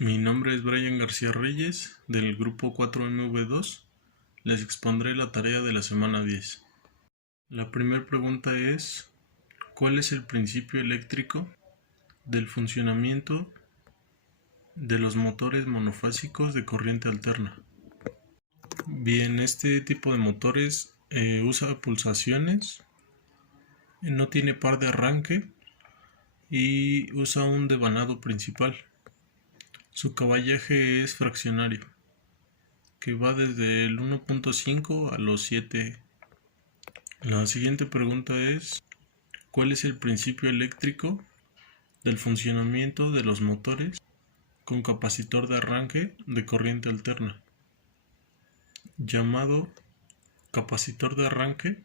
Mi nombre es Brian García Reyes, del grupo 4MV2. Les expondré la tarea de la semana 10. La primera pregunta es: ¿cuál es el principio eléctrico del funcionamiento de los motores monofásicos de corriente alterna? Bien, este tipo de motores usa pulsaciones, no tiene par de arranque y usa un devanado principal. Su caballaje es fraccionario, que va desde el 1.5 a los 7. La siguiente pregunta es: ¿cuál es el principio eléctrico del funcionamiento de los motores con capacitor de arranque de corriente alterna? Llamado capacitor de arranque,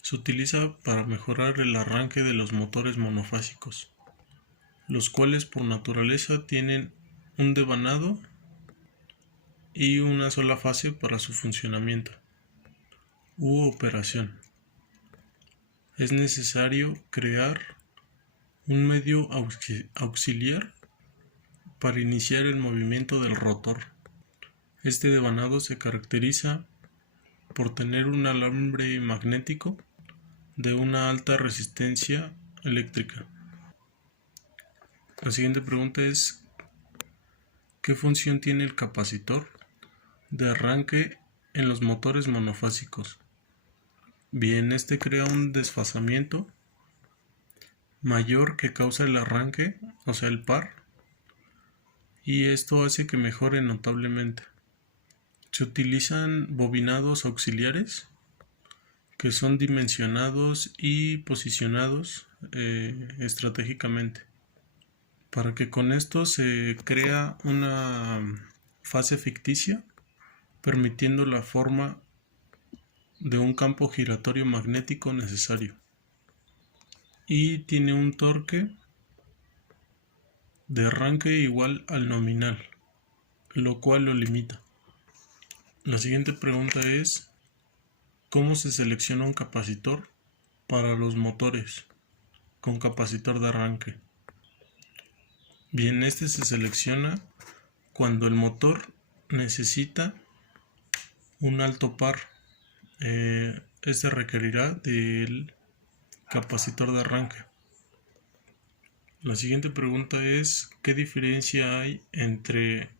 se utiliza para mejorar el arranque de los motores monofásicos, los cuales por naturaleza tienen un devanado y una sola fase para su funcionamiento u operación. Es necesario crear un medio auxiliar para iniciar el movimiento del rotor. Este devanado se caracteriza por tener un alambre magnético de una alta resistencia eléctrica. La siguiente pregunta es: ¿qué función tiene el capacitor de arranque en los motores monofásicos? Bien, este crea un desfasamiento mayor que causa el arranque, o sea el par, y esto hace que mejore notablemente. Se utilizan bobinados auxiliares que son dimensionados y posicionados estratégicamente, para que con esto se crea una fase ficticia, permitiendo la forma de un campo giratorio magnético necesario, y tiene un torque de arranque igual al nominal, lo cual lo limita. La siguiente pregunta es: ¿cómo se selecciona un capacitor para los motores con capacitor de arranque? Bien, este se selecciona cuando el motor necesita un alto par. Este requerirá del capacitor de arranque. La siguiente pregunta es: ¿qué diferencia hay entre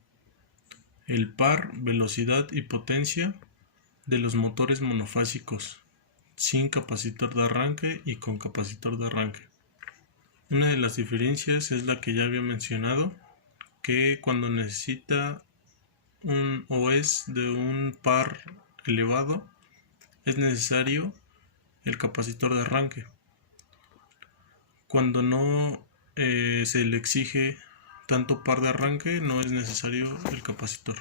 el par, velocidad y potencia de los motores monofásicos sin capacitor de arranque y con capacitor de arranque? Una de las diferencias es la que ya había mencionado, que cuando necesita o es de un par elevado, es necesario el capacitor de arranque. Cuando no se le exige tanto par de arranque, no es necesario el capacitor.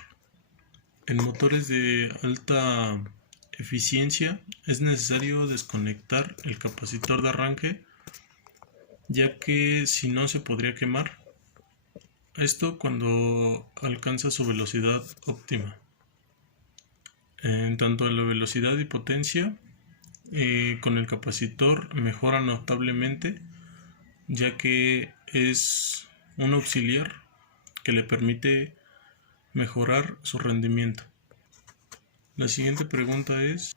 En motores de alta eficiencia es necesario desconectar el capacitor de arranque, ya que si no se podría quemar. Esto cuando alcanza su velocidad óptima. En tanto la velocidad y potencia con el capacitor mejora notablemente, ya que es un auxiliar que le permite mejorar su rendimiento. La siguiente pregunta es: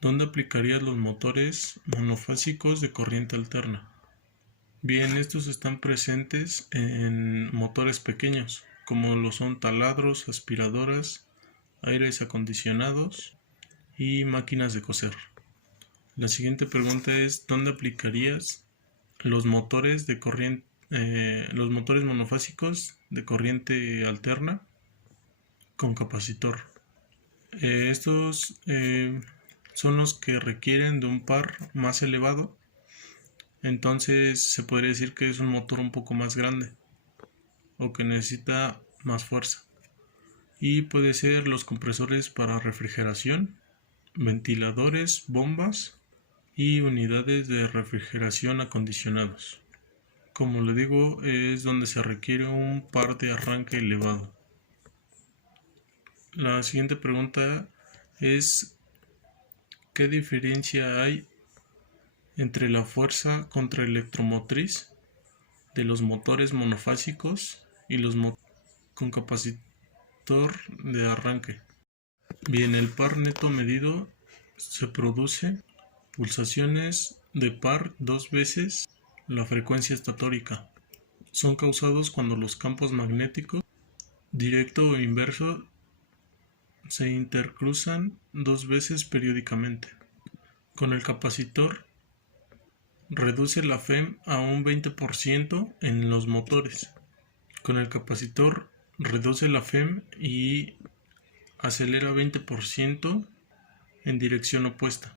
¿dónde aplicarías los motores monofásicos de corriente alterna? Bien, estos están presentes en motores pequeños, como lo son taladros, aspiradoras, aires acondicionados y máquinas de coser. La siguiente pregunta es: ¿dónde aplicarías los motores de corriente, los motores monofásicos de corriente alterna con capacitor? Estos son los que requieren de un par más elevado, entonces se podría decir que es un motor un poco más grande o que necesita más fuerza, y puede ser los compresores para refrigeración, ventiladores, bombas y unidades de refrigeración acondicionados. Como le digo, es donde se requiere un par de arranque elevado. La siguiente pregunta es: ¿qué diferencia hay entre la fuerza contraelectromotriz de los motores monofásicos y los con capacitor de arranque. Bien, el par neto medido se produce pulsaciones de par 2 veces la frecuencia estatórica. Son causados cuando los campos magnéticos, directo o inverso, se intercruzan 2 veces periódicamente. Con el capacitor reduce la FEM a un 20% en los motores. Con el capacitor reduce la FEM y acelera 20% en dirección opuesta.